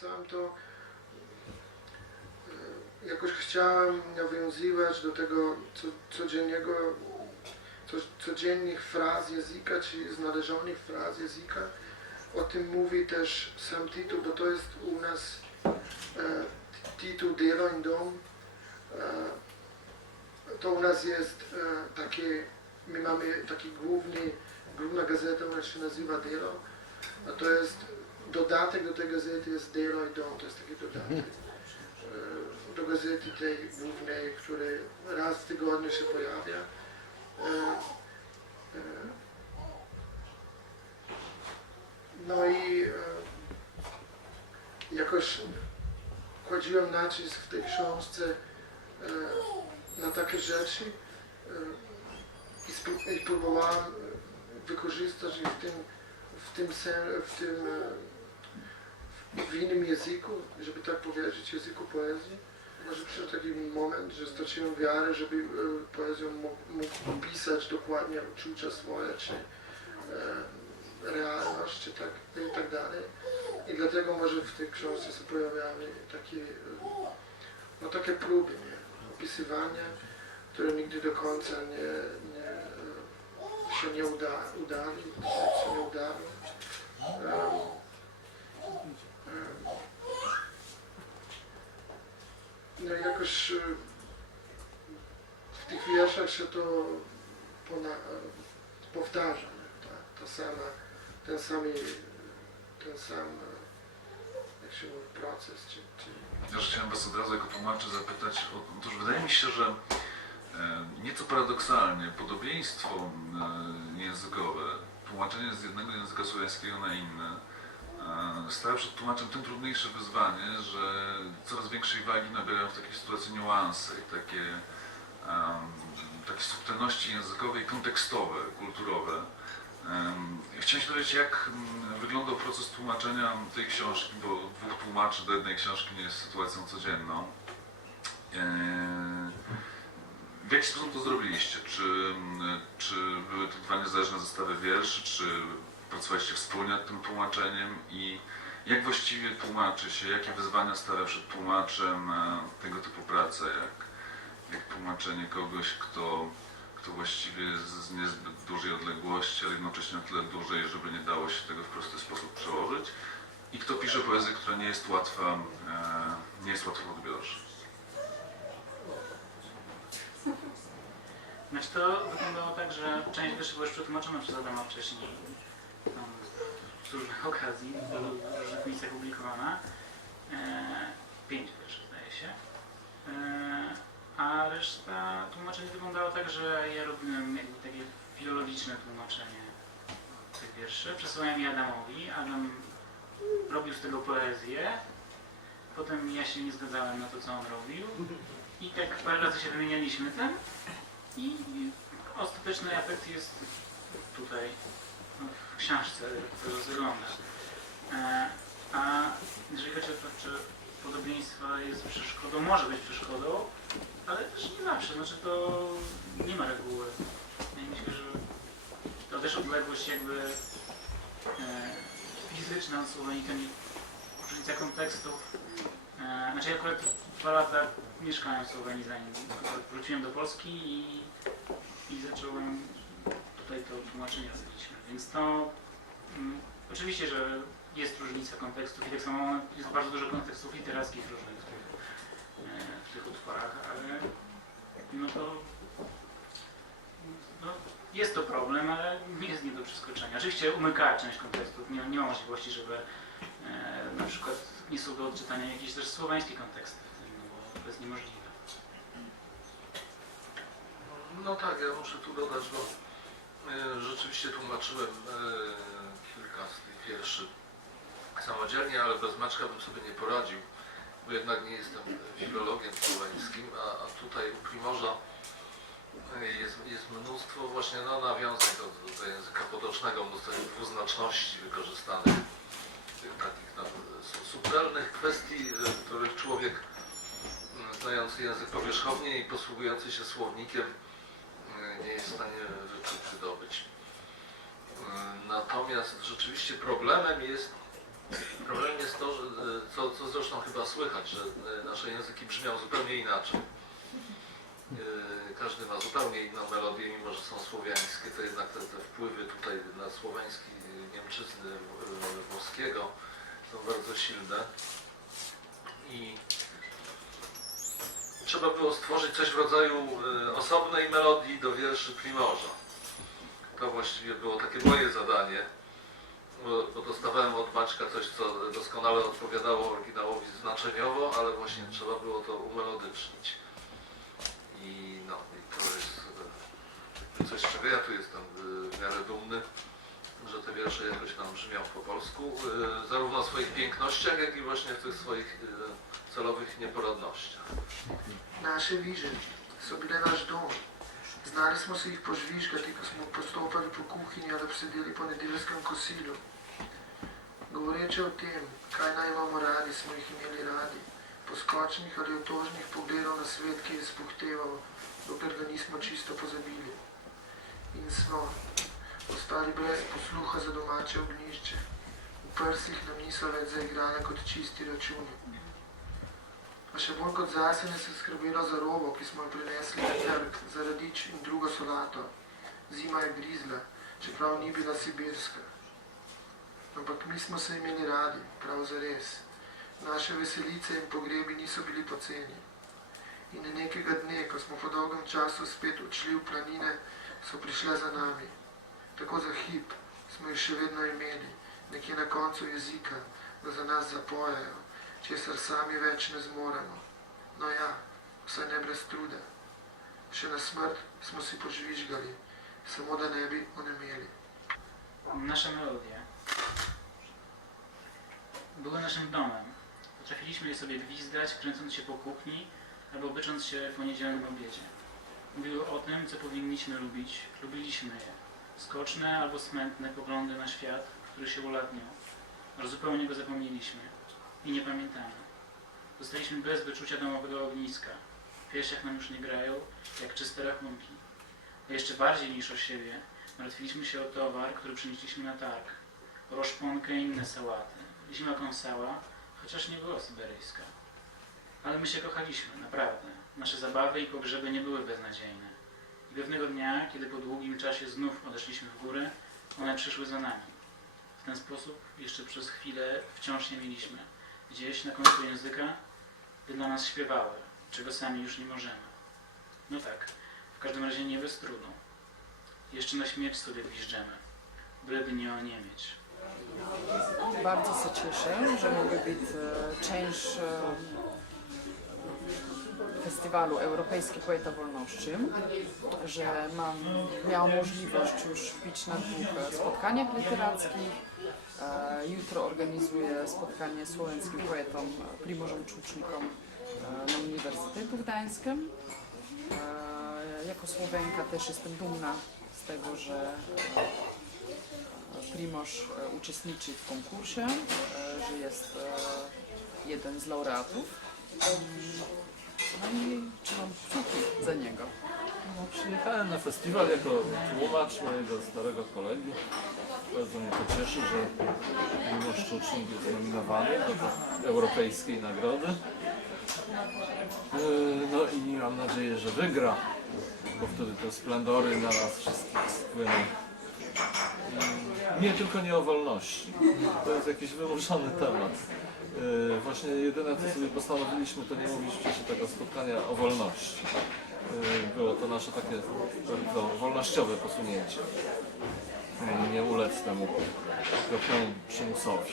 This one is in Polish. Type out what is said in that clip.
sam, to e, jakoś chciałem nawiązywać do tego co, codziennego, co, codziennych fraz języka, czy znalezionych fraz języka. O tym mówi też sam tytuł, bo to jest u nas e, tytuł Dero in Dom. E, to u nas jest e, takie, my mamy taki główny, główna gazeta, ona się nazywa Dero, a to jest dodatek do tej gazety jest i Dom, to jest taki dodatek e, do gazety tej głównej, który raz w tygodniu się pojawia. E, e, No i jakoś kładziłem nacisk w tej książce na takie rzeczy i, próbowałem wykorzystać je w tym, w tym, sen, w tym w innym języku, żeby tak powiedzieć, języku poezji. Może przyszedł taki moment, że straciłem wiarę, żeby e, poezją mógł, mógł pisać dokładnie uczucia swoje, czy e, realność, czy tak, i tak dalej. I dlatego może w tej książce się pojawiały takie, e, no takie próby, nie? Opisywania, które nigdy do końca nie, nie, e, się nie uda, udali, się nie udały. Em, em, No i jakoś e, w tych wierszach się to e, powtarza? Ta, ta sama, ten sam, ten sam, jak się mówi, proces, czy, czy Ja chciałem Was od razu jako tłumaczy zapytać, otóż wydaje mi się, że e, nieco paradoksalnie podobieństwo e, językowe, tłumaczenie z jednego języka słowiańskiego na inny, e, stawia przed tłumaczem tym trudniejsze wyzwanie, że coraz większej wagi nabierają w takiej sytuacji niuanse i takie, em, takie subtelności językowe i kontekstowe, kulturowe. Em, Chciałem się dowiedzieć, jak mm, wyglądał proces tłumaczenia tej książki, bo dwóch tłumaczy do jednej książki nie jest sytuacją codzienną. Eee, W jaki sposób to zrobiliście? Czy, mm, czy były to dwa niezależne zestawy wierszy, czy pracowaliście wspólnie nad tym tłumaczeniem i jak właściwie tłumaczy się, jakie wyzwania stawia przed tłumaczem e, tego typu praca, jak, jak tłumaczenie kogoś, kto kto właściwie z niezbyt dużej odległości, ale jednocześnie na tyle dużej, żeby nie dało się tego w prosty sposób przełożyć. I kto pisze poezję, która nie jest łatwa, e, nie jest łatwa w odbiorze. Znaczy to wyglądało tak, że część była już przetłumaczona przez Adama wcześniej różnych okazji, w różnych miejscach publikowana. E, pięć wierszy zdaje się. E, a reszta tłumaczeń wyglądało tak, że ja robiłem jakby takie filologiczne tłumaczenie tych wierszy. Przesyłałem je Adamowi. Adam robił z tego poezję. Potem ja się nie zgadzałem na to, co on robił. I tak parę razy się wymienialiśmy tym. I ostateczny efekt jest tutaj, w książce, wygląda. E, a jeżeli chodzi o to, czy podobieństwo jest przeszkodą, może być przeszkodą, ale też nie zawsze, znaczy to nie ma reguły. Ja myślę, że to też odległość jakby e, fizyczna od słownika, nie- różnica kontekstów. E, znaczy ja akurat dwa lata mieszkałem w Słowenii zanim wróciłem do Polski i, i zacząłem tutaj to tłumaczenie robiliśmy. Więc to mm, oczywiście, że jest różnica kontekstów i tak samo jest bardzo dużo kontekstów literackich różnych w tych, e, w tych utworach, ale no to no, jest to problem, ale nie jest nie do przeskoczenia. Oczywiście umyka część kontekstów, nie, nie ma możliwości, żeby e, na przykład nie są do odczytania jakieś też słoweńskie konteksty no bo to jest niemożliwe. No tak, ja muszę tu dodać, bo rzeczywiście tłumaczyłem e, kilka z tych wierszy samodzielnie, ale bez Maczka bym sobie nie poradził, bo jednak nie jestem filologiem słoweńskim, a, tutaj u Primorza e, jest, jest mnóstwo właśnie no, nawiązań do, do, języka potocznego, mnóstwo dwuznaczności wykorzystanych, takich su- subtelnych kwestii, e, których człowiek znający język powierzchownie i posługujący się słownikiem e, nie jest w stanie wy- wydobyć. E, Natomiast rzeczywiście problemem jest Problemem jest to, że, e, co, co zresztą chyba słychać, że e, nasze języki brzmią zupełnie inaczej. E, Każdy ma zupełnie inną melodię, mimo że są słowiańskie, to jednak te, te wpływy tutaj na słoweński e, Niemczyzny e, włoskiego są bardzo silne. I trzeba było stworzyć coś w rodzaju e, osobnej melodii do wierszy Primorza. To właściwie było takie moje zadanie bo, dostawałem od Maćka coś, co doskonale odpowiadało oryginałowi znaczeniowo, ale właśnie trzeba było to umelodycznić. I no, i to jest e, coś, z czego ja tu jestem e, w miarę dumny, że te wiersze jakoś tam brzmią po polsku, zarówno w swoich pięknościach, jak i właśnie w tych swoich celowych nieporadnościach. Naše viže so bile naš dom. Znali smo se jih požvižgati, ko smo postopali po kuhinji ali sedeli po nedeljskem kosilu. Govoreče o tem, kaj naj imamo radi, smo jih imeli radi. Poskočnih ali otožnih pogledov na svet, ki je spuhteval, dokler ga nismo čisto pozabili. In smo ostali brez posluha za domače ognjišče. V prsih nam niso več zaigrale kot čisti računi. A še bolj kot zase nas je skrbelo za robo, ki smo jo prinesli na trg, za radič in drugo solato. Zima je grizla, čeprav ni bila sibirska. Ampak mi smo se imeli radi, prav zares. Naše veselice in pogrebi niso bili poceni. In nekega dne, ko smo po dolgem času spet odšli v planine, so prišle za nami. Tako za hip smo jih še vedno imeli, nekje na koncu jezika, da za nas zapojejo česar sami več ne zmoremo. No ja, vsaj ne brez truda. Še na smrt smo si požvižgali, samo da ne bi onemeli. Nasze melodie były naszym domem. Potrafiliśmy je sobie gwizdać, kręcąc się po kuchni albo bycząc się po niedzielnym obiedzie. Mówiły o tym, co powinniśmy lubić. Lubiliśmy je. Skoczne albo smętne poglądy na świat, który się ulatniał. Aż zupełnie go zapomnieliśmy i nie pamiętamy. Zostaliśmy bez wyczucia domowego ogniska. W piersiach nam już nie grają, jak czyste rachunki. A jeszcze bardziej niż o siebie, martwiliśmy się o towar, który przynieśliśmy na targ. O roszponkę i inne sałaty. Zima kąsała, chociaż nie była syberyjska. Ale my się kochaliśmy, naprawdę. Nasze zabawy i pogrzeby nie były beznadziejne. I pewnego dnia, kiedy po długim czasie znów odeszliśmy w górę, one przyszły za nami. W ten sposób jeszcze przez chwilę wciąż nie mieliśmy. Gdzieś na końcu języka, by dla nas śpiewały, czego sami już nie możemy. No tak, w każdym razie nie bez trudu. Jeszcze na śmierć sobie gwiżdżemy, byleby nie oniemieć. Bardzo se cieszę, że mogę być e, część e, festiwalu Europejski Poeta Wolności, że mam, miałam możliwość już być na dwóch e, spotkaniach literackich. Jutro organizuję spotkanie z słowenskim poetą Primożem Czuczniką e, na Uniwersytetu Gdańskim. E, Jako Słowenka też jestem dumna z tego, że Primoż e, uczestniczy w konkursie, że jest jeden z laureatów. Mm, No i trzymam kciuki za niego. No, przyjechałem na festiwal jako tłumacz mojego starego kolegi. Bardzo mnie to cieszy, że Miłosz Szczucznik jest nominowany do europejskiej nagrody. Yy, No i mam nadzieję, że wygra, bo wtedy te splendory na nas wszystkich spłyną. Nie tylko nie o wolności. To jest jakiś wymuszony temat. Yy, Właśnie jedyne co sobie postanowiliśmy to nie mówić w czasie tego spotkania o wolności. Yy, Było to nasze takie bardzo wolnościowe posunięcie. Nie ulec temu okropnemu przymusowi.